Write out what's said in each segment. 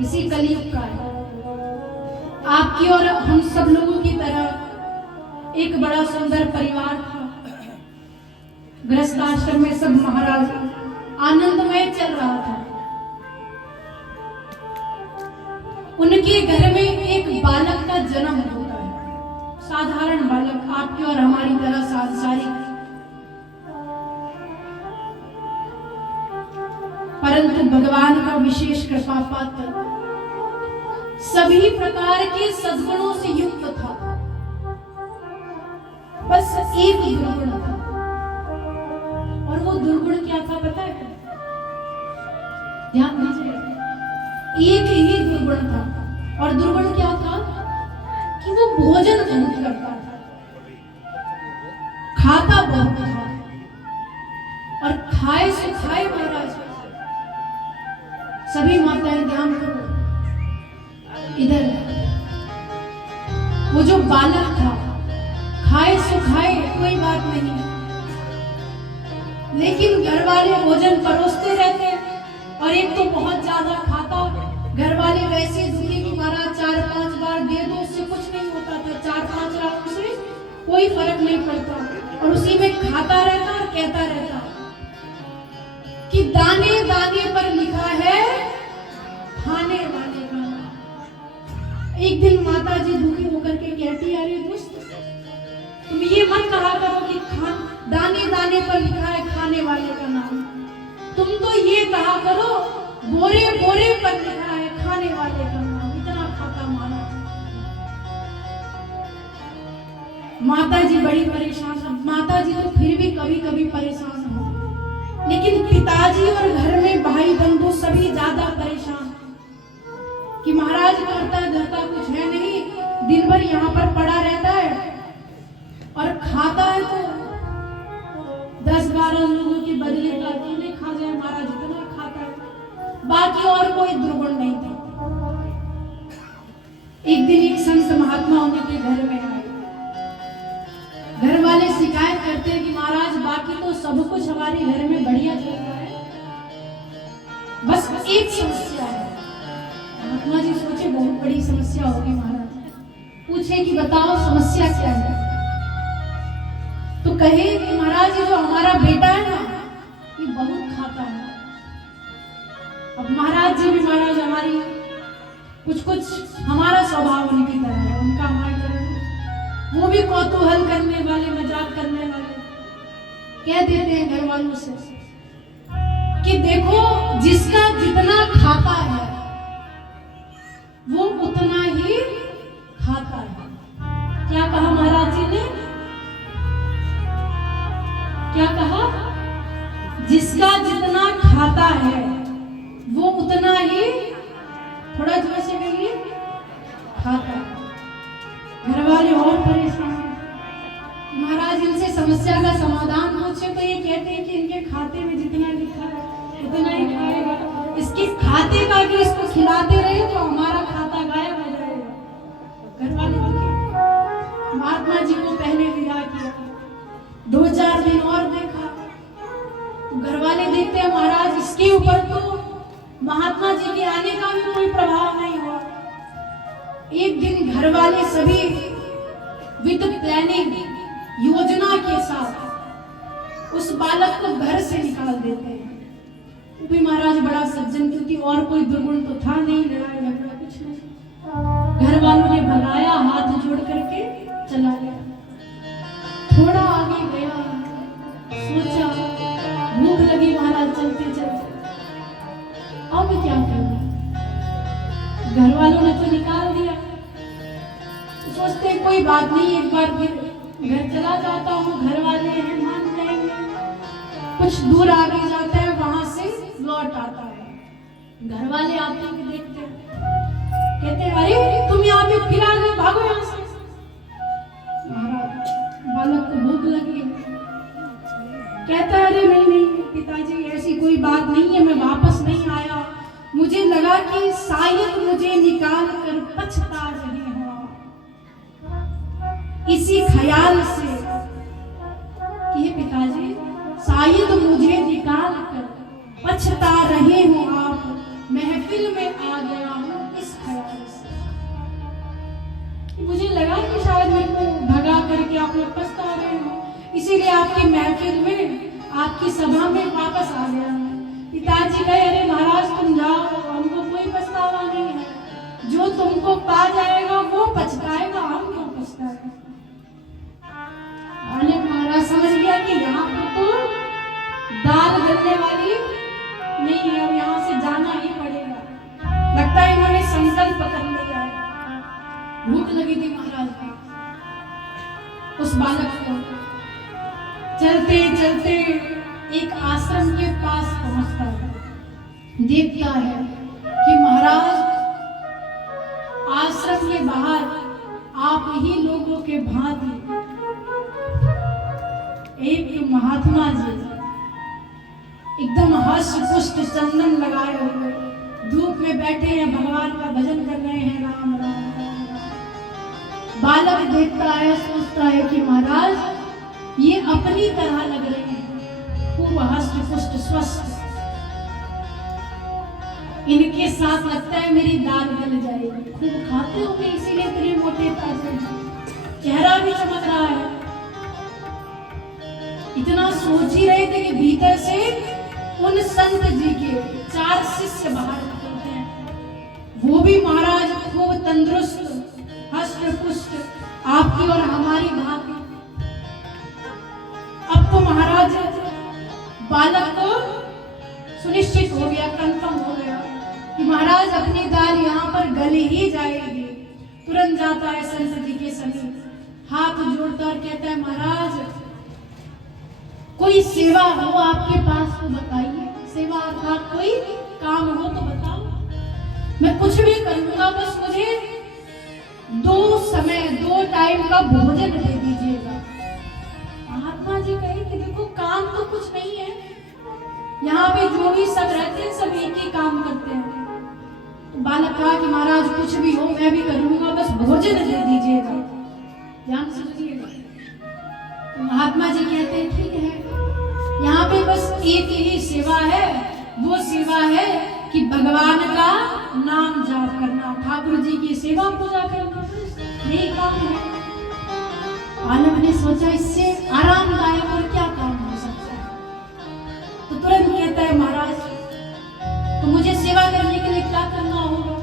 इसी कलयुग का है। आपकी और हम सब लोगों की तरह एक बड़ा सुंदर परिवार था। गृहस्थ आश्रम में सब महाराज आनंदमय चल रहा था। उनके घर में एक बालक का जन्म होता है, साधारण बालक, आपकी और हमारी तरह सांसारिक, परंतु भगवान का विशेष कृपा पात्र, सभी प्रकार के सद्गुणों से युक्त था। बस एक दुर्गुण था, और वो दुर्गुण क्या था पता है? ध्यान दीजिए, एक ही दुर्गुण था। और दुर्गुण क्या था? कि वो भोजन बहुत करता था, खाता बहुत था, और खाए से खाए महाराज। सभी माताएं ध्यान करो, इधर वो जो बालक था, खाए सो खाए कोई बात नहीं, लेकिन घर वाले भोजन परोसते रहते, और एक तो बहुत ज्यादा खाता। घर वाले वैसे दुखी कि महाराज 4-5 बार दे दो, उससे कुछ नहीं होता था। 4-5 रात से कोई फर्क नहीं पड़ता, और उसी में खाता रहता और कहता रहता कि दाने दाने पर लिखा है खाने वाले का नाम। एक दिन माता जी दुखी होकर के कहती, अरे दोस्त, तुम ये मत कहा करो कि दाने दाने पर लिखा है खाने वाले का नाम, तुम तो ये कहा करो बोरे बोरे पर लिखा है खाने वाले का नाम। इतना खाता महाराज। माता जी बड़ी परेशान। माता जी तो फिर भी कभी कभी परेशान हो, लेकिन पिताजी और घर में भाई बंधु सभी ज्यादा परेशान कि महाराज करता धरता कुछ है नहीं, दिन भर यहाँ पर पड़ा रहता है, और खाता है तो 10-12 लोगों की बदले का अकेले खा जाए। महाराज इतना खाता है, बाकी और कोई दुर्गुण नहीं था। एक दिन एक संत महात्मा उनके घर में आए। घर वाले शिकायत करते हैं कि महाराज बाकी तो सब कुछ हमारे घर में बढ़िया चल रहा है, बस एक समस्या है। महात्मा जी सोचे बहुत बड़ी समस्या होगी। महाराज पूछे कि बताओ समस्या क्या है? तो कहे कि महाराज ये जो हमारा बेटा है ना, ये बहुत खाता है। अब महाराज जी भी महाराज हमारी कुछ हमारा स्वभाव उनकी तरह है, उनका हमारी तरह है। वो भी कौतूहल करने वाले, मजाक करने वाले, कह देते हैं घर वालों से कि देखो जिसका जितना खाता है वो उतना ही खाता है। क्या कहा महाराज जी ने? क्या कहा? जिसका जितना खाता है वो उतना ही, थोड़ा जोर से कहिए, खाता। घर वाले और परेशान। महाराज इनसे समस्या का समाधान पूछे तो ये कहते हैं कि इनके खाते में जितना लिखा है उतना ही खाएगा, इसके खाते का अगर इसको खिलाते रहे तो हमारा खाता गायब हो जाएगा। घर वाले दुखी। महात्मा जी को पहले विदा किया, 2-4 दिन और देखा, तो घर वाले देखते हैं महाराज इसके ऊपर तो महात्मा जी के आने का भी कोई प्रभाव नहीं हुआ। एक दिन घर वाले सभी विद प्लानिंग, योजना के साथ उस बालक को घर से निकाल देते हैं। वो भी महाराज बड़ा सज्जन, क्योंकि और कोई दुर्गुण तो था नहीं, लड़ाई झगड़ा कुछ नहीं। घर वालों ने भगाया, हाथ जोड़ करके चला गया। थोड़ा आगे गया, सोचा भूख लगी महाराज, चलते चलते अब क्या करना। घर वालों ने तो निकाल दिया, तो सोचते कोई बात नहीं, एक बार फिर घर चला जाता हूँ, घर वाले हैं मान जाएंगे। कुछ दूर आगे जाता है, वहां से लौट आता है। घर वाले आते हुए देखते हैं, कहते अरे तुम यहाँ पे फिर आ गए, भागो यहाँ से। महाराज बालक को भूख लगी, कहता है अरे नहीं नहीं पिताजी ऐसी कोई बात नहीं है, मैं वापस नहीं आया, मुझे लगा कि शायद मुझे निकाल कर पछता रहे हो। इसी ख्याल से कि पिताजी शायद मुझे निकाल कर पछता रहे हो आप, महफिल में आ गया हूँ महफिल में, आपकी सभा में वापस आ गया। पिताजी कहे, अरे महाराज तुम जाओ, हमको कोई पछतावा नहीं है, जो तुमको पा जाएगा वो पछताएगा, हम क्यों पछताएगा। महाराज समझ गया कि यहाँ पर तो दाल गलने वाली नहीं है, अब यहाँ से जाना ही पड़ेगा। लगता है इन्होंने संकल्प कर लिया है। भूख लगी थी महाराज को, उस बालक को। चलते चलते एक आश्रम के पास पहुंचता है, देखता है कि महाराज आश्रम के बाहर आप ही लोगों के भांति एक महात्मा जी एकदम हष्ट पुष्ट चंदन लगाए हुए धूप में बैठे हैं, भगवान का भजन कर रहे हैं, राम राम राम राम। बालक देखता है, सोचता है कि महाराज ये अपनी तरह लग रहे हैं, खूब हष्ट पुष्ट स्वस्थ, इनके साथ लगता है मेरी दाल गल जाएगी। खूब खाते होंगे इसीलिए इतने मोटे ताजे, चेहरा भी चमक रहा है। इतना सोच ही रहे थे कि भीतर से उन संत जी के 4 शिष्य बाहर निकलते हैं। वो भी महाराज खूब तंदुरुस्त, हष्ट पुष्ट, आपकी और हमारी भांति। अब तो महाराज बालक को सुनिश्चित हो गया, कंफर्म हो गया कि महाराज अपनी दाल यहाँ पर गल ही जाएगी। तुरंत जाता है संत जी के समीप, हाथ जोड़ता और कहता है, महाराज कोई सेवा हो आपके पास तो बताइए, सेवा अर्थात कोई काम हो तो बताओ, मैं कुछ भी करूंगा, बस मुझे 2 टाइम का भोजन दे दीजिएगा। महात्मा जी कहे कि देखो काम तो कुछ नहीं है, यहाँ पे जो भी सब रहते हैं सब एक ही काम करते हैं। तो बालक कहा कि महाराज कुछ भी हो मैं भी करूंगा, बस भोजन दे दीजिएगा, ध्यान से सुनिएगा। तो महात्मा जी कहते हैं ठीक है, यहाँ पे बस एक ही सेवा है, वो सेवा है कि भगवान का नाम जाप करना, ठाकुर जी की सेवा पूजा करना, यही काम है। बालक ने सोचा इससे आरामदायक और क्या काम हो सकता है। तो तुरंत कहता है, महाराज तो मुझे सेवा करने के लिए क्या करना होगा।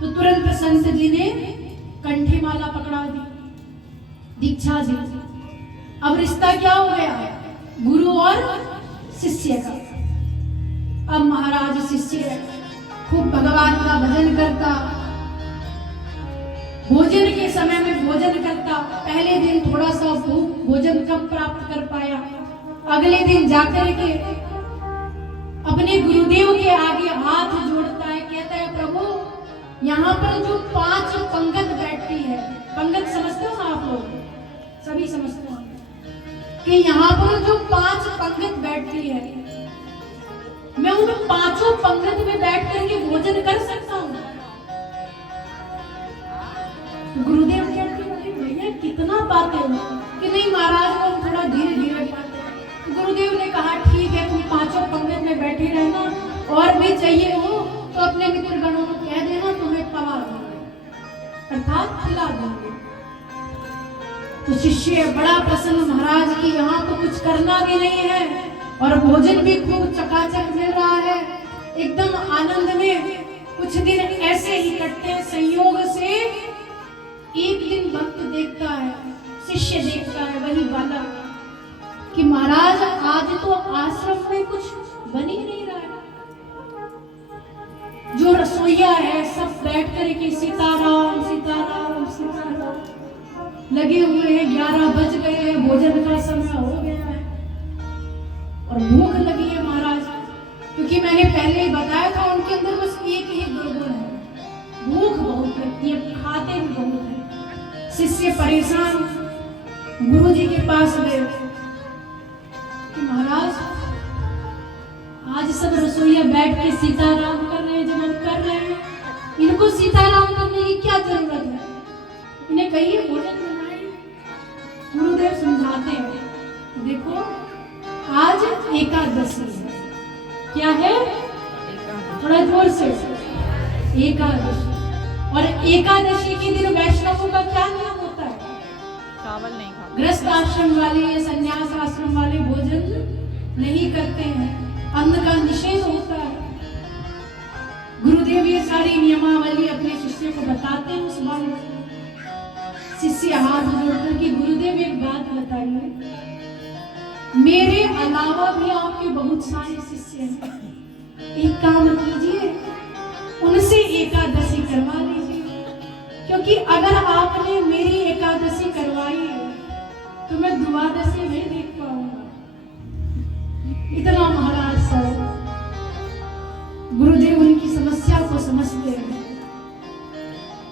तो तुरंत संत जी ने कंठी माला पकड़ा दी, दीक्षा दी। अब रिश्ता क्या हो गया, गुरु और शिष्य का। अब महाराज शिष्य खूब भगवान का भजन करता, भोजन के समय में भोजन करता। पहले दिन थोड़ा सा भोजन कम प्राप्त कर पाया, अगले दिन जाकर के अपने गुरुदेव के आगे हाथ जोड़ता है, कहता है प्रभु यहाँ पर जो 5 पंगत बैठती है, पंगत समझते हो ना आप लोग, सभी समझते हो कि यहाँ पर जो 5 पंगत बैठती है, मैं उन 5 पंगत में बैठ करके भोजन कर सकता हूँ। गुरुदेव कहते हैं भैया कितना बातें हो कि नहीं महाराज को हम थोड़ा धीरे धीरे बातें। तो गुरुदेव ने कहा ठीक है तुम 5 पंगत में बैठे रहना, और भी चाहिए हो तो अपने मित्र गणों को कह देना, तुम्हें पवा देंगे, अर्थात खिला देंगे। तो शिष्य बड़ा प्रसन्न, महाराज की यहाँ तो कुछ करना भी नहीं है और भोजन भी खूब चकाचक मिल रहा है, एकदम आनंद में। कुछ दिन ऐसे ही कटते हैं, संयोग से एक दिन भक्त देखता है, शिष्य देखता है, वही बालक कि महाराज आज तो आश्रम में कुछ बन ही नहीं रहा है। जो रसोईया है सब बैठ कर के सीताराम सीताराम सीताराम लगे हुए हैं। 11 बज गए हैं, भोजन का समय हो गया है और भूख लगी है महाराज, क्योंकि मैंने पहले ही बताया था उनके अंदर बस एक ही दुर्गुण है, भूख बहुत लगती है, खाते भी बहुत है। शिष्य परेशान गुरु जी के पास गए कि महाराज आज सब रसोईया बैठ के सीताराम कर रहे हैं, जब हम कर रहे हैं इनको सीताराम करने की क्या जरूरत है, इन्हें कहिए भोजन बनाए। गुरुदेव समझाते हैं देखो आज एकादशी है, क्या है थोड़ा जोर से, एकादशी। और एकादशी के दिन वैष्णवों का क्या नियम होता है, चावल नहीं खाते। गृहस्थ आश्रम वाले या संन्यास आश्रम वाले भोजन नहीं करते हैं, अन्न का निषेध होता है। गुरुदेव ये सारी नियमावली अपने शिष्य को बताते हैं। उस बारे में शिष्य हाथ जोड़कर कि गुरुदेव एक बात बताइए, मेरे अलावा भी आपके बहुत सारे शिष्य हैं, एक काम कीजिए उनसे एकादशी करवा लीजिए, क्योंकि अगर आपने मेरी एकादशी करवाई है तो मैं द्वादशी नहीं देख पाऊंगा। इतना महाराज सर गुरुदेव उनकी समस्या को समझते हैं।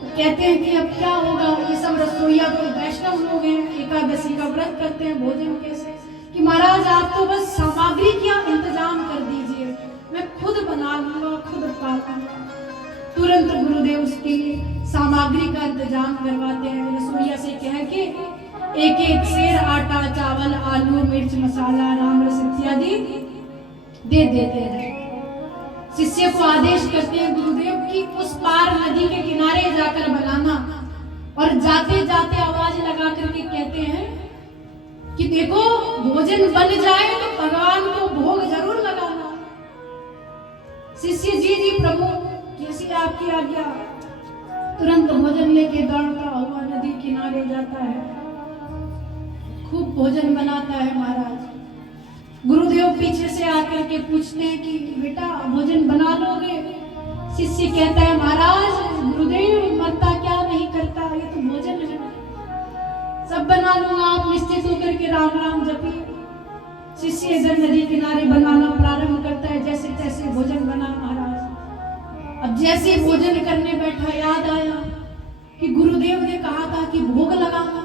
तो कहते हैं कि अब क्या होगा, ये सब रसोईया तो वैष्णव लोग हैं, एकादशी का व्रत करते हैं, भोजन कैसे? कि महाराज आप तो बस सामग्री का इंतजाम कर दीजिए, मैं खुद बना लूंगा, खुद पालूंगा। तुरंत गुरुदेव उसके लिए सामग्री का इंतजाम करवाते हैं। रसोईया से कह के एक एक सेर आटा, चावल, आलू, मिर्च, मसाला, राम रस इत्यादि दे देते हैं। शिष्य को आदेश करते हैं गुरुदेव कि उस पार नदी के किनारे जाकर बनाना, और जाते जाते आवाज लगा करके कहते हैं कि देखो भोजन बन जाए तो भगवान को भोग जरूर लगाना। शिष्य जी प्रभु जैसी आपकी आज्ञा। तुरंत भोजन लेके दौड़ता हुआ नदी किनारे जाता है, खूब भोजन बनाता है महाराज। गुरुदेव पीछे से आकर के पूछते हैं कि बेटा भोजन बना लोगे? शिष्य कहता है महाराज गुरुदेव मरता क्या नहीं करता, ये तो भोजन है, सब बना लूंगा, आप निश्चित होकर के राम राम जपिए। शिष्य इधर नदी किनारे बनाना प्रारंभ करता है, जैसे तैसे भोजन बना महाराज। अब जैसे भोजन करने बैठा याद आया कि गुरुदेव ने कहा था कि भोग लगाना।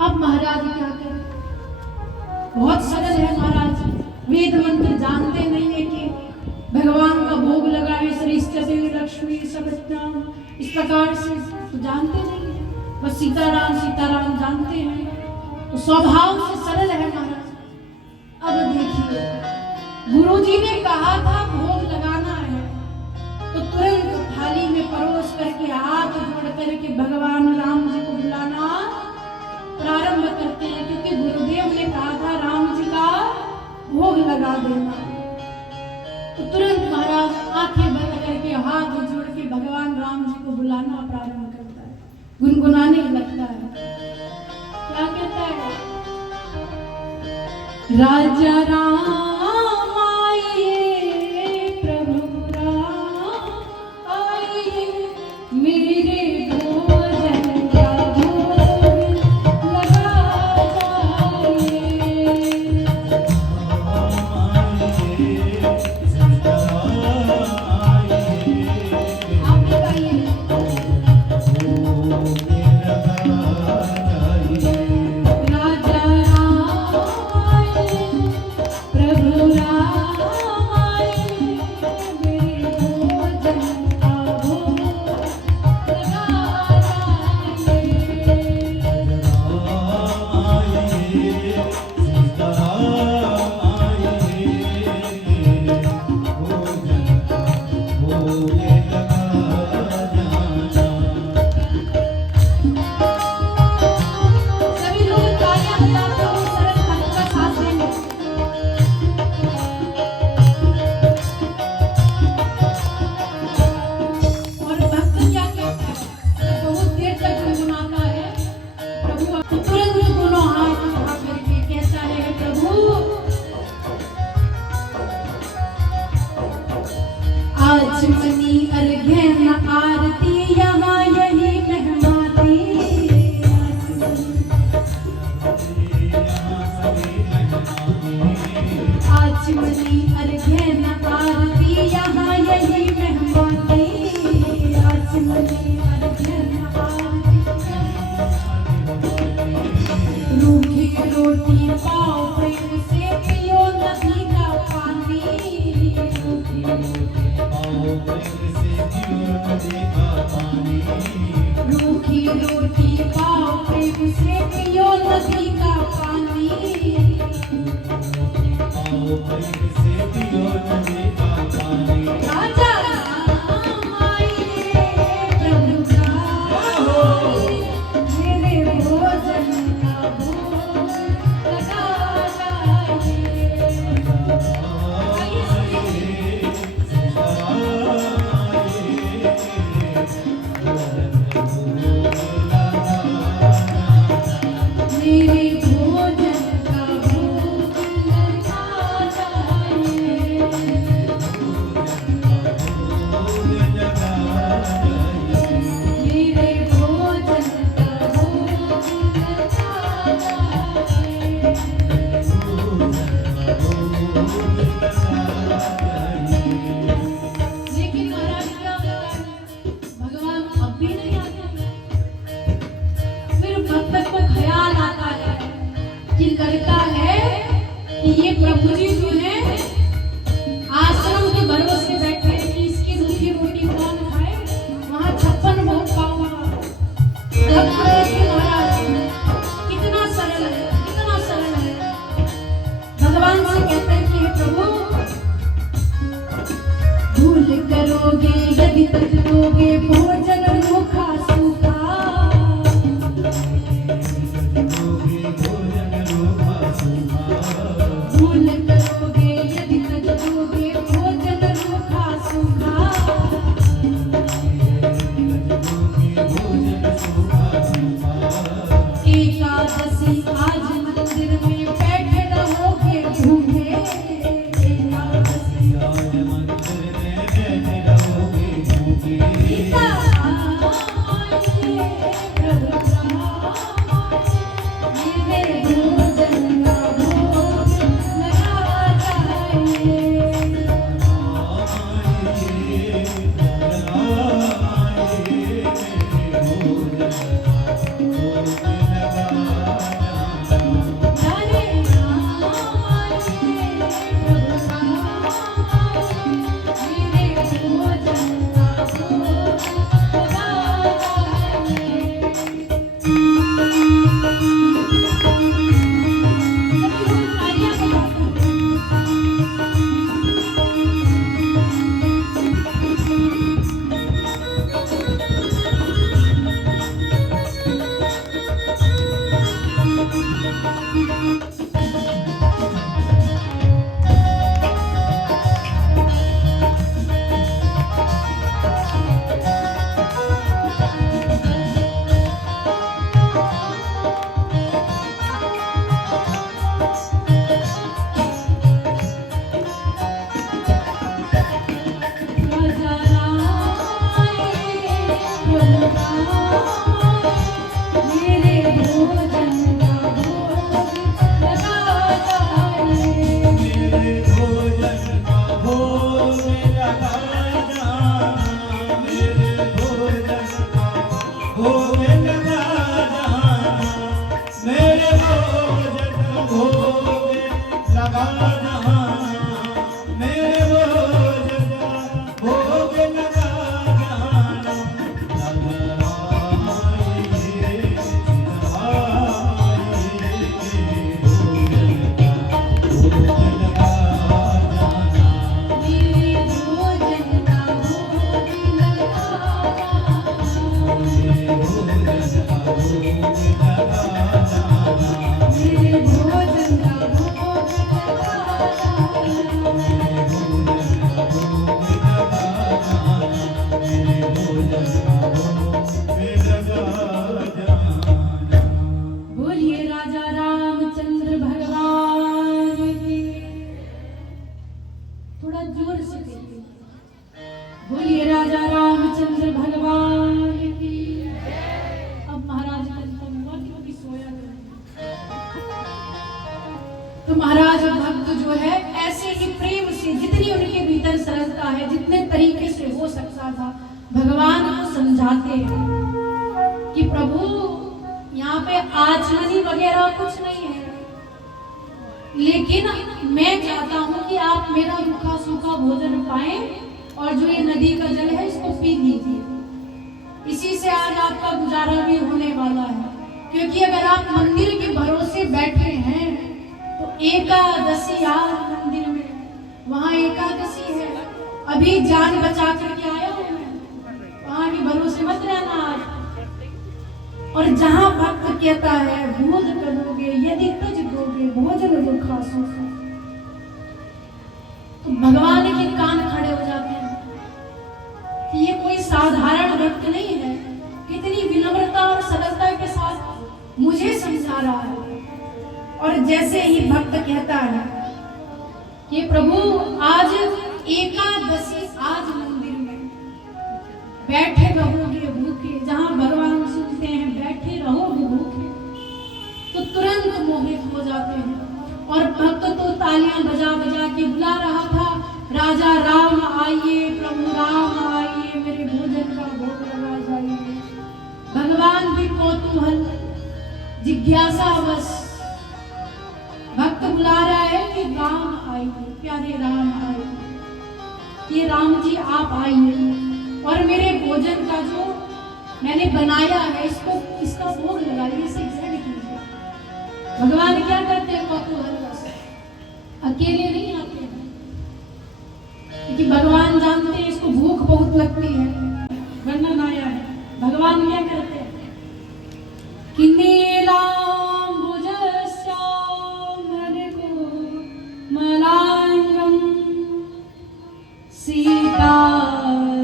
अब महाराज क्या करें? बहुत सरल है महाराज, वेद मंत्र जानते नहीं है कि भगवान का भोग लगाए, श्री लक्ष्मी सबनाम, इस प्रकार से तो जानते नहीं है, बस सीताराम सीताराम जानते हैं, तो स्वभाव से सरल है महाराज। अब देखिए गुरुजी ने कहा था भोग लगाना है, तो तुरंत थाली में परोस करके हाथ जोड़ करके भगवान राम जी को बुलाना प्रारंभ करते हैं, क्योंकि गुरुदेव ने कहा था राम जी का भोग लगा देना। तो तुरंत महाराज आंखें बंद करके हाथ जोड़ के भगवान राम जी को बुलाना प्रारंभ करता है, गुनगुनाने लगता है। क्या कहता है? राजा राम आइए, प्रभु राम आइए, मेरे भोजन का भोग लगा जाइए। आप बताइए राजा राम आइए, प्रभु राम आइए, मेरे भोजन का भोग लगा मेरे भोजन का भोग लगाया लेकिन महाराज क्या होता है, भगवान अब भी नहीं आते। फिर भक्त को ख्याल आता है कि लगता है कि ये प्रभु जी जो है आश्रम के भरोसे बैठे हैं कि इसकी रूखी रोटी कौन खाए, वहां 56 भोग पाऊंगा। महाराज कितना सरल है, कितना सरल है। भगवान से कहते हैं कि हे प्रभु, भूल करोगे यदि तजोगे भोजन रूखा सूखा, भूल करोगे यदि तजोगे भोजन रूखा सूखा, एकादशी आज मंदिर में बैठे रहोगे भूखे, एकादशी आज मंदिर में बैठे रहोगे भूखे। गीता आइए प्रभु मेरे भोजन का भोग लगा जाइए। हरे राम आइए प्रभु मेरे भोजन का भोग लगा जाइए। सभी लोग तालियां बजाते हैं। राजा राम आइए प्रभु मेरे भोजन का भोग लगा जाइए। मेरे भोजन का भोग लगा जाना, मेरे भोजन का भोग लगा जाना, मेरे भोजन का भोग लगा जाना, मेरे भोजन का भोग लगा जाना। मेरे भोजन का भोग लगा जाना, मेरे भोजन का भोग लगा जाना, मेरे भोजन का भोग लगा जाना। बोलिए राजा रामचंद्र भगवान की। थोड़ा जोर से कहिए, बोलिए राजा रामचंद्र भगवान की। अब महाराज कंफर्म हुआ कि अभी सोया नहीं। तो महाराज भक्त जो है ऐसे ही प्रेम से, जितनी उनके भीतर सरलता है, जितने तरीके से हो सकता था, भगवान को समझाते हैं कि प्रभु यहाँ पे आचमनी वगैरह कुछ नहीं है, लेकिन मैं चाहता हूँ कि आप मेरा रूखा सूखा भोजन पाएं और जो ये नदी का जल है इसको पी लीजिए। इसी से आज आपका गुजारा भी होने वाला है, क्योंकि अगर आप मंदिर के भरोसे बैठे हैं तो एकादशी आज मंदिर में, वहाँ एकादशी है, अभी जान बचा करके आया हूँ मैं, वहाँ भी भरोसे मत रहना आज। और जहाँ भक्त कहता है भोज करोगे यदि तज दोगे भोजन रूखा सूखा, तो भगवान के कान खड़े हो जाते हैं कि ये कोई साधारण भक्त नहीं है, कितनी विनम्रता और सरलता के साथ मुझे समझा रहा है। और जैसे ही भक्त कहता है कि प्रभु आज एकादशी आज मंदिर में, बैठे रहोगे भूखे, जहाँ भगवान सुनते हैं बैठे रहोगे भूखे, तो तुरंत मोहित हो जाते हैं। और भक्त तो तालियां बजा बजा के बुला रहा था, राजा राम आइए, प्रभु राम आइए, मेरे भोजन का भोग लगा जाइए। भगवान भी कौतूहल जिज्ञासावश भक्त बुला रहा है कि राम आइए, प्यारे राम आइए, ये राम जी आप आइए और मेरे भोजन का जो मैंने बनाया है इसका भोग लगाइए, इसे ग्रहण कीजिए। भगवान क्या करते हैं कौतूहल से, अकेले नहीं आते हैं, क्योंकि भगवान जानते हैं इसको भूख बहुत लगती है। वर्णन आया है, भगवान क्या करते हैं कि मलांगम सीता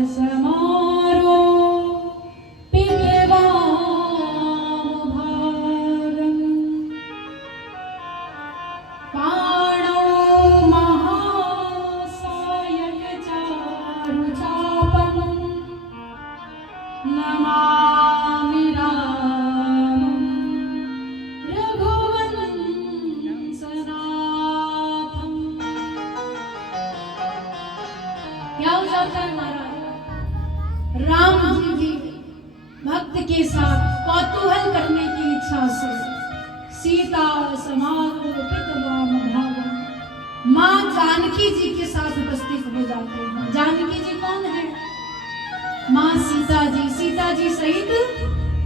समारो पिबेवाम भारम पाणो महासायक चारु चापम नमामि रामं रघुवंशनाथम। क्या हो जाता है महाराज, राम जी भी भक्त के साथ कौतूहल करने की इच्छा से सीता समारो पितवाम भागम, माँ जानकी जी के साथ उपस्थित हो जाते हैं। जानकी जी कौन है, माँ सीता जी, सीता जी सहित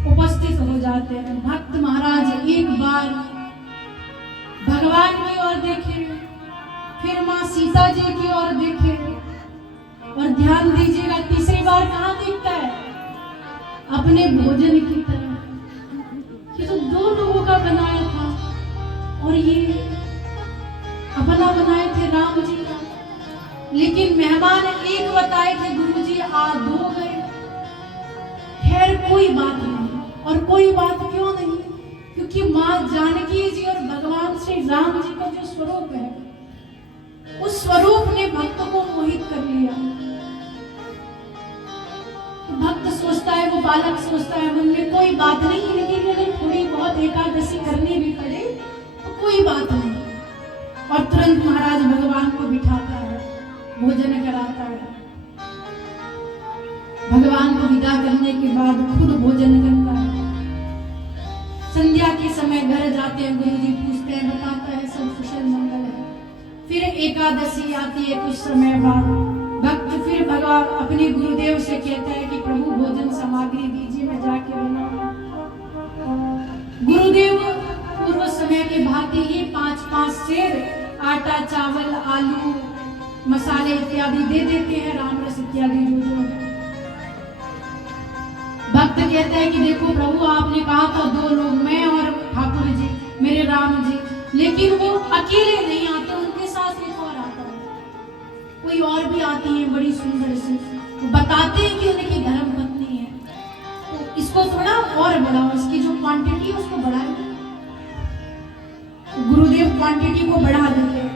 उपस्थित हो जाते हैं। भक्त महाराज एक बार भगवान की ओर देखे, फिर माँ सीता जी की ओर देखे, और ध्यान दीजिएगा तीसरी बार कहाँ देखता है, अपने भोजन की तरफ। ये तो दो लोगों का बनाया था और ये अपना बनाए थे राम जी का, लेकिन मेहमान एक बताए थे गुरुजी आ दो गए। खैर कोई बात नहीं, और कोई बात क्यों नहीं, क्योंकि माँ जानकी जी और भगवान श्री राम जी का जो स्वरूप है, उस स्वरूप ने भक्त को मोहित कर लिया। तो भक्त सोचता है, वो बालक सोचता है मन में कोई बात नहीं, लेकिन अगर थोड़ी बहुत एकादशी करनी भी पड़े तो कोई बात नहीं। और तुरंत महाराज भगवान को बिठाता है, भोजन कराता है। भगवान को विदा करने के बाद खुद भोजन करता है। संध्या के समय घर जाते हैं, गुरुजी पूछते हैं, बताता है सब कुशल मंगल है। फिर एकादशी आती है, कुछ समय बाद भक्त फिर भगवान अपने गुरुदेव से कहता है कि प्रभु भोजन सामग्री दीजिए, मैं जाके बनाऊं। गुरुदेव पूर्व समय के भांति ही 5-5 सेर आटा, चावल, आलू, मसाले इत्यादि दे देते हैं, राम रस इत्यादि जो जो है। भक्त कहते हैं कि देखो प्रभु आपने कहा था 2 लोग, मैं और ठाकुर जी, मेरे राम जी, लेकिन वो अकेले नहीं आते, उनके साथ एक और आता है, कोई और भी आती है बड़ी सुंदर सी। वो बताते हैं कि उनकी धर्म पत्नी है, तो इसको थोड़ा और बढ़ाओ, इसकी जो क्वांटिटी है उसको बढ़ाओ। गुरुदेव क्वांटिटी को बढ़ा देते हैं,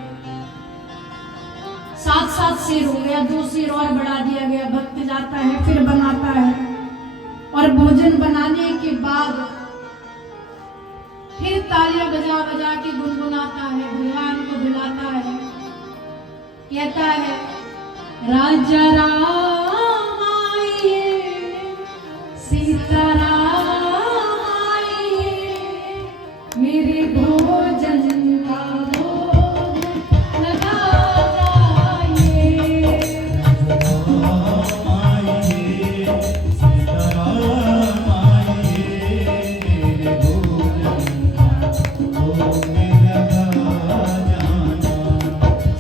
7-7 सेर हो गया, 2 सेर और बढ़ा दिया गया। भक्त जाता है, फिर बनाता है, और भोजन बनाने के बाद फिर तालियां बजा बजा के गुनगुनाता है, भगवान को बुलाता है, कहता है राजा राम आइए, सीता राम आइए, मेरे भोजन का भोग लगा जाइए।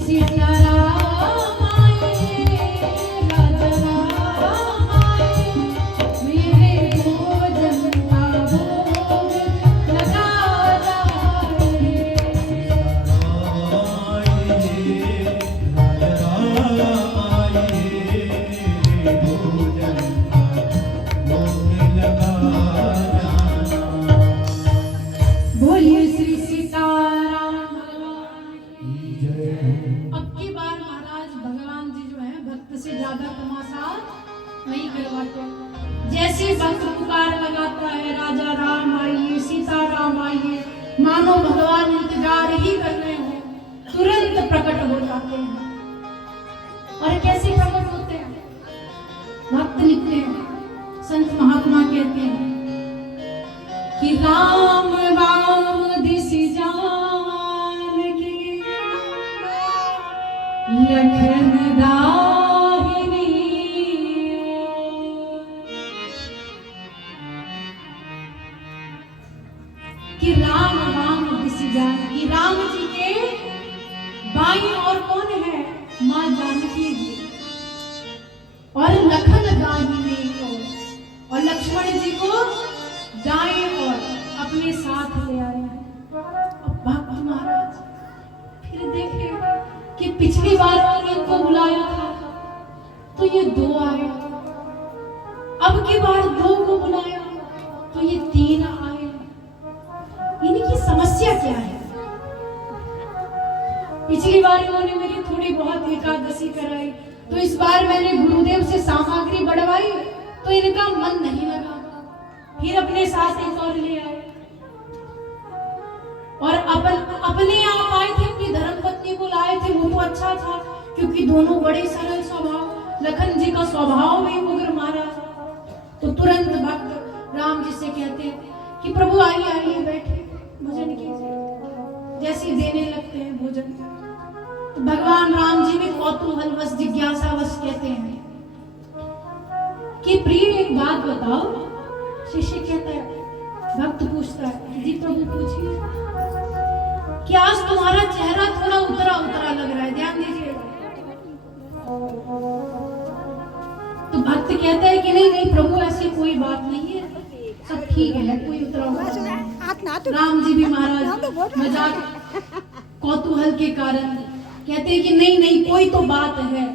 सीता राम आइए, राजा बाटे। जैसे भक्त पुकार लगाता है, राजा राम आइए, सीता राम आइए, मानो भगवान इंतजार ही कर रहे हो, तुरंत प्रकट हो जाते हैं। और कैसे प्रकट होते हैं? भक्त लिखते हैं, संत महात्मा कहते हैं कि राम राम दिस जानकी लखन दाहिनी, कि राम राम दिस जानकी, राम जी के बाईं और कौन है? मां जानकी जी, और लखन दाहिनी को, और लक्ष्मण जी को दाएं और अपने साथ ले आए हैं। अब भक्त महाराज फिर देखे कि पिछली बार इनको बुलाया था तो ये 2 आए, अब की बार 2 को बुलाया तो ये 3 आए। इनकी समस्या क्या है? पिछली बार इन्होंने मेरी थोड़ी बहुत एकादशी कराई, तो इस बार मैंने गुरुदेव से सामग्री बढ़वाई तो इनका मन नहीं लगा, फिर अपने साथ एक और ले आए। और अपने आप आए थे, अपनी धर्मपत्नी को लाए थे, वो तो अच्छा था क्योंकि दोनों बड़े सरल स्वभाव, लखन जी का स्वभाव भी उग्र महाराज। तो तुरंत भक्त राम जी से कहते हैं कि प्रभु आइए आइए, बैठे, भोजन कीजिए। जैसे देने लगते हैं भोजन, तो भगवान राम जी भी कौतूहलवश जिज्ञासावश कहते हैं कि प्रिय एक बात बताओ। शिष्य कहता है, भक्त पूछता है, जी प्रभु पूछिए, कि आज तुम्हारा चेहरा थोड़ा उतरा उतरा लग रहा है, ध्यान दीजिएगा। तो भक्त कहता है कि नहीं नहीं प्रभु, ऐसी कोई बात नहीं है, सब ठीक है, कोई उतरा उतरा नहीं। राम जी भी महाराज मजाक कौतूहल के कारण कहते हैं कि नहीं नहीं कोई तो बात है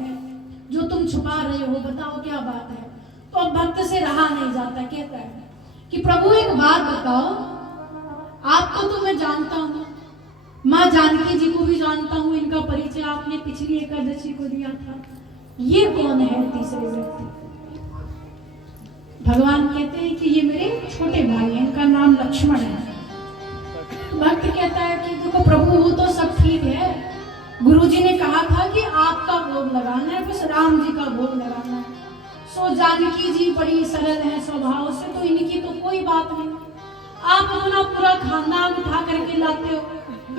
जो तुम छुपा रहे हो, बताओ क्या बात है। तो अब भक्त से रहा नहीं जाता, कहता है कि प्रभु एक बात बताओ, आपको तो मैं जानता हूँ, माँ जानकी जी को भी जानता हूँ, इनका परिचय आपने पिछली एकादशी को दिया था, ये कौन है तीसरे व्यक्ति? भगवान कहते हैं कि ये मेरे छोटे भाई हैं, इनका नाम लक्ष्मण है। भक्त कहता है कि देखो प्रभु, वो तो सब ठीक है, गुरुजी ने कहा था कि आपका भोग लगाना है, बस राम जी का भोग लगाना है। सो जानकी जी बड़ी सरल है स्वभाव से, तो इनकी तो कोई बात नहीं, आप अपना पूरा खानदान उठा करके लाते हो,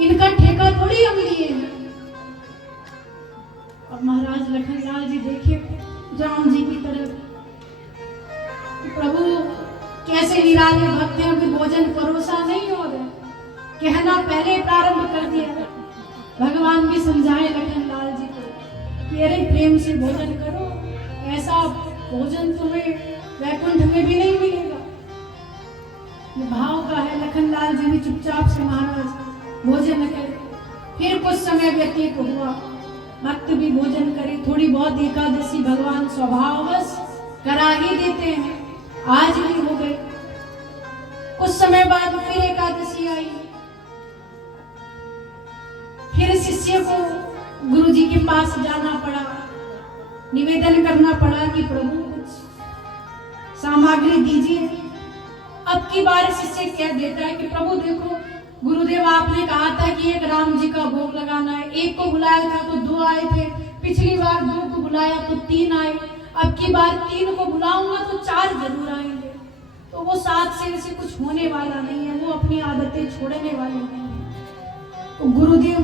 इनका ठेका थोड़ी हम लिए हैं। अब महाराज लखनलाल जी देखे राम जी की तरफ, प्रभु कैसे निराले भक्त हैं, कि भोजन परोसा नहीं हो रहा, कहना पहले प्रारंभ कर दिया। भगवान भी समझाए लखनलाल जी को कि अरे प्रेम से भोजन करो, ऐसा भोजन तुम्हें वैकुंठ में भी नहीं मिलेगा। भाव का है। लखनलाल जी भी चुपचाप से महाराज भोजन करे। फिर कुछ समय व्यतीत हुआ, भक्त भी भोजन करे, थोड़ी बहुत एकादशी भगवान स्वभाववश करा ही देते हैं, आज भी हो गई। कुछ समय बाद फिर एकादशी आई, फिर शिष्य को गुरु जी के पास जाना पड़ा, निवेदन करना पड़ा कि प्रभु कुछ सामग्री दीजिए। अब की बार शिष्य कह देता है कि प्रभु देखो, गुरुदेव आपने कहा था कि एक राम जी का भोग लगाना है, एक को बुलाया था तो 2 आए थे, पिछली बार 2 को बुलाया तो 3 आए, अब की बार 3 को बुलाऊंगा तो 4 जरूर आएंगे। तो वो 7 से कुछ होने वाला नहीं है, वो अपनी आदतें छोड़ने वाले नहीं है। तो गुरुदेव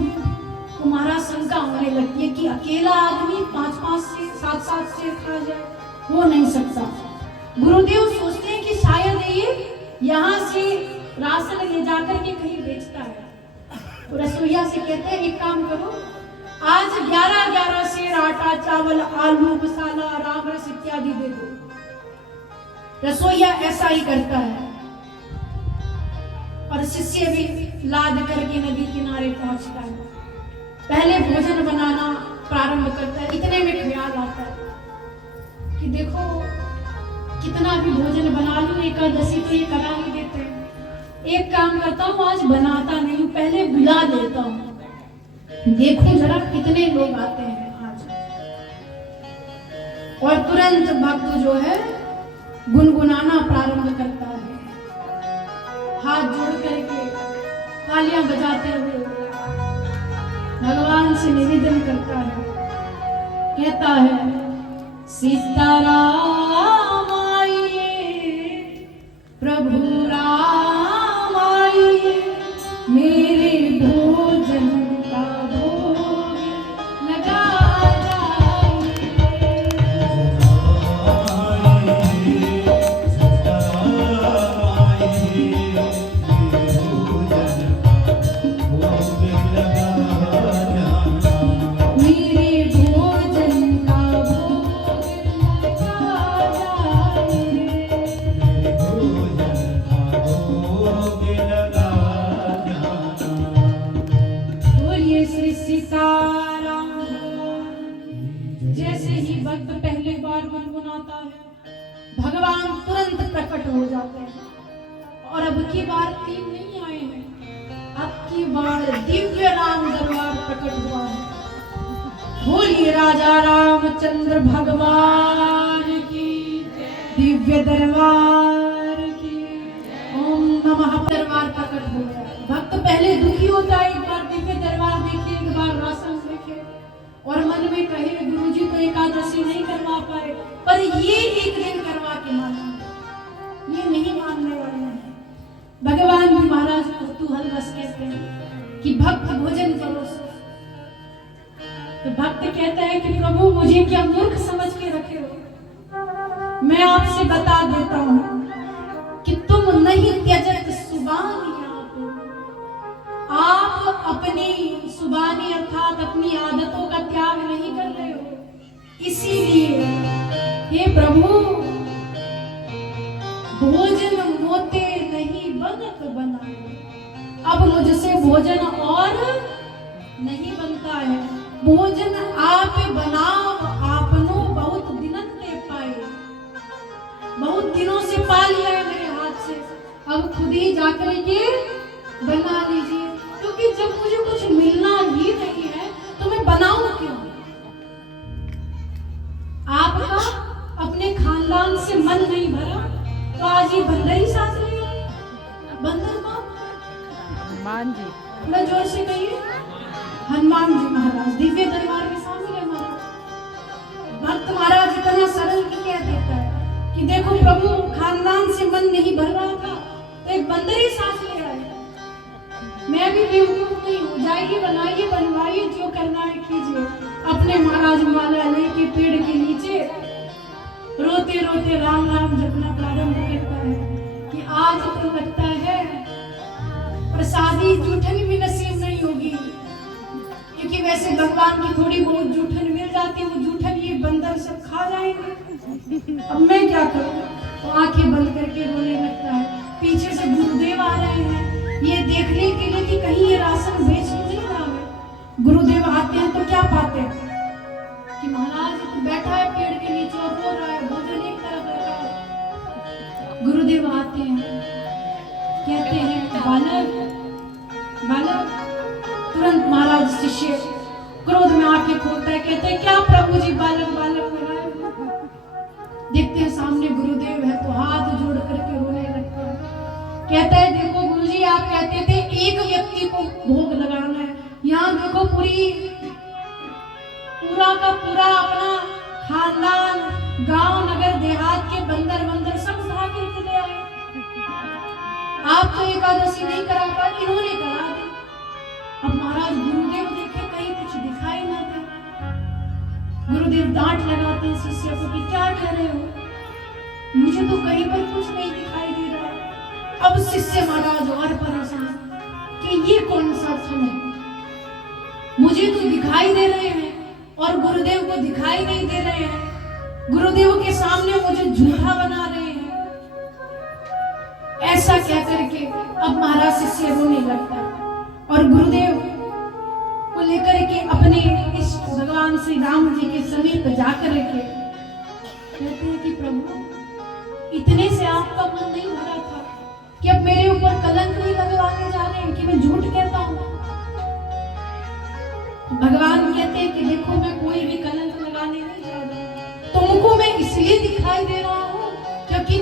को महाराज शंका होने लगती है कि अकेला आदमी 5-5 से 7-7 से खा जाए, हो नहीं सकता। गुरुदेव सोचते हैं कि शायद ये यहाँ से राशन ले जाकर के कहीं बेचता है। तो रसोईया से कहते हैं एक काम करो, आज 11-11 सेर आटा, चावल, आलू, मसाला, राम रस इत्यादि दे दो। रसोईया ऐसा ही करता है और शिष्य भी लाद करके नदी किनारे पहुंचता है, पहले भोजन बनाना प्रारंभ करता है। इतने में ख्याल आता है कि देखो कितना भी भोजन बना लूं, एकादशी तो ये करा ही देते हैं, एक काम करता हूँ आज बनाता नहीं, पहले बुला देता हूँ, देखो जरा कितने लोग आते हैं आज। और तुरंत भक्त जो है गुनगुनाना प्रारंभ करता है, हाथ जोड़ करके तालियां बजाते हुए भगवान से निवेदन करता है, कहता है सीताराम आइए, प्रभु राम आइए, मेरे भोजन का भोग लगा भगवान तुरंत प्रकट हो जाते हैं। और अब की बार 3 नहीं आए हैं, अब की बार दिव्य राम दरबार प्रकट हुआ है। बोलिए राजा रामचंद्र भगवान की, दिव्य दरबार की ओम नमः। दरबार प्रकट हो गया। भक्त पहले दुखी होता है, एक बार दिव्य दरबार देखे, एक बार राशन देखे और मन में कहे गुरुजी तो एकादशी नहीं करवा पाए, पर ये एक दिन करवा के माना, ये नहीं मानने वाले हैं। भगवान भी महाराज कुतूहल बस कहते हैं कि भक्त भोजन करो। तो भक्त कहता है कि प्रभु मुझे क्या मूर्ख समझ के रखे हो, मैं आपसे बता देता हूँ कि तुम नहीं त्यजत सुबानी, आप अपनी सुबानी अर्थात अपनी आदतों का त्याग नहीं कर रहे हो। इसीलिए हे प्रभु भोजन मोते नहीं बनत बना, अब मुझसे भोजन और नहीं बनता है। भोजन आप बनाओ, आपनो बहुत दिनत ले पाए, बहुत दिनों से पा लिया है मेरे हाथ से, अब खुद ही जाकर के बना लीजिए, क्योंकि जब मुझे कुछ मिलना ही नहीं है तो मैं बनाऊं क्यों। आपका अपने खानदान से मन नहीं भरा तो आज ये बंदर ही साथ लिया। बंदर कौन? हनुमान जी। थोड़ा जोर से कहिए, हनुमान जी महाराज दिव्य दरबार में शामिल है। महाराज भक्त महाराज इतना सरल कह देता है कि देखो प्रभु खानदान से मन नहीं भर रहा था तो एक बंदर ही साथ ले आए। मैं भी बेवकूफ नहीं हूँ, जाइए बनाइए बनवाइए, जो करना है कीजिए। अपने महाराज माला लेके पेड़ के नीचे रोते रोते राम राम जपना प्रारंभ करता है कि आज तो लगता है प्रसादी जूठन भी नसीब नहीं होगी, क्योंकि वैसे भगवान की थोड़ी बहुत जूठन मिल जाती है, वो जूठन ये बंदर सब खा जाएंगे, अब मैं क्या करूँ। तो आंखें बंद करके रोने लगता है। पीछे से गुरुदेव आ रहे हैं ये देखने के लिए कि कहीं ये राशन बेच नहीं रहा है। गुरुदेव आते हैं तो क्या पाते हैं कि महाराज बैठा है पेड़ के नीचे और रो रहा है, भोजन एक तरफ रखा है। गुरुदेव आते हैं, कहते हैं बालक बालक। तुरंत महाराज शिष्य क्रोध में आके खोलता है, कहते हैं क्या प्रभु जी बालक बालक लगाए। देखते हैं सामने गुरुदेव है तो हाथ जोड़ करके रोने लगता है। कहता है देखो गुरुजी आप कहते थे एक व्यक्ति को भोग लगाना है, यहाँ देखो पूरा का पूरा अपना खानदान गांव नगर देहात के बंदर बंदर सब उठा के ले आए। आप तो एकादशी नहीं करा पाए, इन्होंने करा दी। अब महाराज गुरुदेव देखे कहीं कुछ दिखाई ना दे। गुरुदेव डांट लगाते हैं शिष्य को कि क्या कह रहे हो, मुझे तो कहीं पर कुछ नहीं दिखाई दे रहा। अब शिष्य महाराज और परेशान कि ये कौन सा क्षण है, मुझे तो दिखाई दे रहे हैं और गुरुदेव को दिखाई नहीं दे रहे हैं। गुरुदेव के सामने मुझे झूठा बना रहे हैं। ऐसा कह करके अब महाराज शिष्य रोने लगता है और गुरुदेव को लेकर के अपने इष्ट भगवान श्री राम जी के समीप जाकर के कहते हैं कि प्रभु इतने से आपका मन नहीं भरा था कि अब मेरे ऊपर कलंक नहीं लगवाने जा रहे हैं कि मैं झूठ कहता हूं। भगवान कहते हैं कि देखो मैं कोई भी कलंक लगाने नहीं जा रहा, तुमको मैं इसलिए दिखाई दे रहा हूं क्योंकि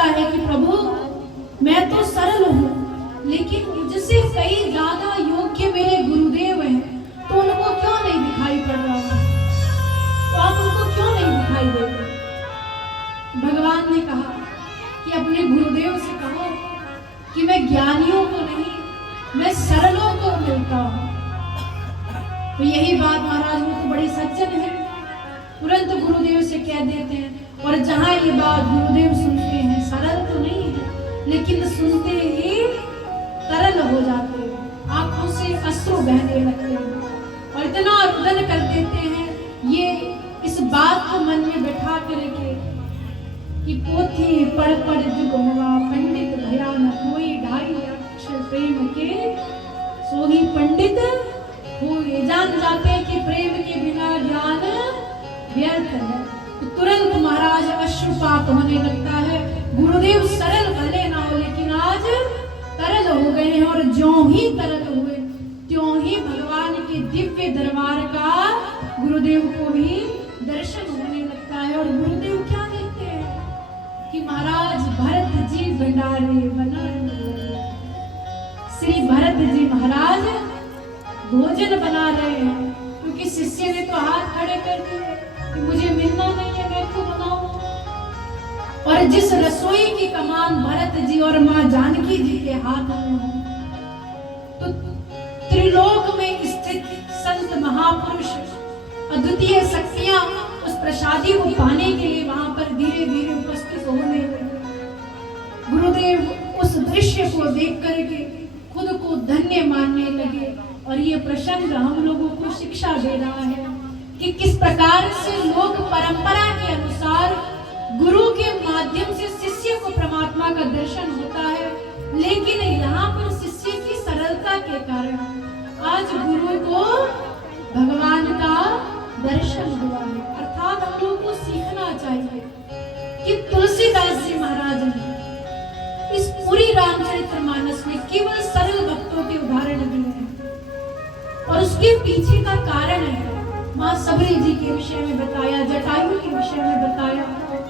कहता है कि प्रभु मैं तो सरल हूँ, लेकिन मुझसे कई ज्यादा योग्य मेरे गुरुदेव हैं, तो उनको क्यों नहीं दिखाई पड़ रहा? तो आप उनको क्यों नहीं दिखाई देते? भगवान ने कहा कि अपने गुरुदेव से कहो कि मैं ज्ञानियों को नहीं, मैं सरलों को मिलता हूँ। तो यही बात महाराज वो तो बड़ी सज्जन है, तुरंत गुरुदेव से कह देते हैं। और जहाँ ये बात गुरुदेव सुनते हैं, सरल तो नहीं है लेकिन सुनते ही तरल हो जाते हैं, आंखों से अश्रु बहने लगते हैं और इतना रुदन कर देते हैं। ये इस बात को मन में बैठा करके कि पोथी पढ़ पढ़ जुग हुआ, पंडित भया न कोई, ढाई अक्षर प्रेम के सोही पंडित हुए। जान जाते हैं कि प्रेम के बिना ज्ञान व्यर्थ है। तो तुरंत महाराज अश्रुपात होने लगता है। गुरुदेव सरल भले ना हो, लेकिन आज तरल हो गए हैं, और ज्यों ही तरल हुए त्यों ही भगवान के दिव्य दरबार का गुरुदेव को भी दर्शन होने लगता है। और गुरुदेव क्या देखते हैं कि महाराज भरत जी भंडारे बना, श्री भरत जी महाराज भोजन बना रहे हैं, क्योंकि शिष्य ने तो हाथ खड़े कर दिए कि मुझे मिलना नहीं है, मैं क्यों बनाऊं। और जिस रसोई की कमान भरत जी और मां जानकी जी के हाथ में हो, तो त्रिलोक में स्थित संत महापुरुष अद्वितीय शक्तियां उस प्रसादी को पाने के लिए वहां पर धीरे धीरे उपस्थित होने लगे। गुरुदेव उस दृश्य को देख करके खुद को धन्य मानने लगे। और ये प्रसंग हम लोगों को शिक्षा दे रहा है कि किस प्रकार से लोक परंपरा के अनुसार गुरु के माध्यम से शिष्य को परमात्मा का दर्शन होता है, लेकिन यहाँ पर शिष्य की सरलता के कारण आज गुरु को भगवान का दर्शन हुआ है। अर्थात हम लोग को सीखना चाहिए कि तुलसीदास जी महाराज ने इस पूरी रामचरितमानस में केवल सरल भक्तों के उदाहरण दिए हैं, और उसके पीछे का कारण है। माँ सबरी जी के विषय में बताया, जटायु के विषय में बताया,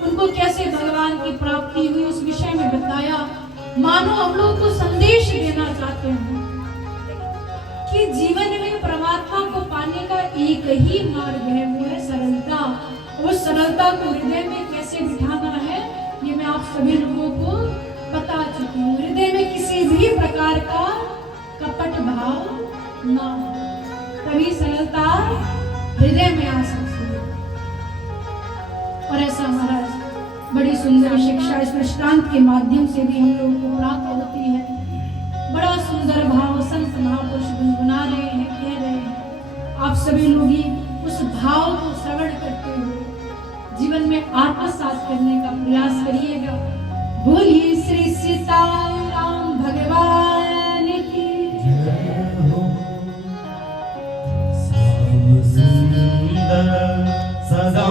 उनको कैसे भगवान की प्राप्ति हुई उस विषय में बताया। मानो हम लोग को संदेश देना चाहते हैं कि जीवन में परमात्मा को पाने का एक ही मार्ग है, वो है सरलता। वो सरलता को हृदय में कैसे बिठाना है, ये मैं आप सभी लोगों को बता चुकी हूँ। हृदय में किसी भी प्रकार का कपट भाव ना हो, तभी सरलता हृदय में आ सकती है। और ऐसा महाराज बड़ी सुंदर शिक्षा इस दृष्टांत के माध्यम से भी हम लोगों को प्राप्त होती है। बड़ा सुंदर भाव संत महापुरुष गुनगुना रहे हैं, कह रहे हैं। आप सभी लोग ही उस भाव को श्रवण करते हुए जीवन में आत्मसात करने का प्रयास करिएगा। बोलिए श्री सीताराम भगवान की सुंदर सदा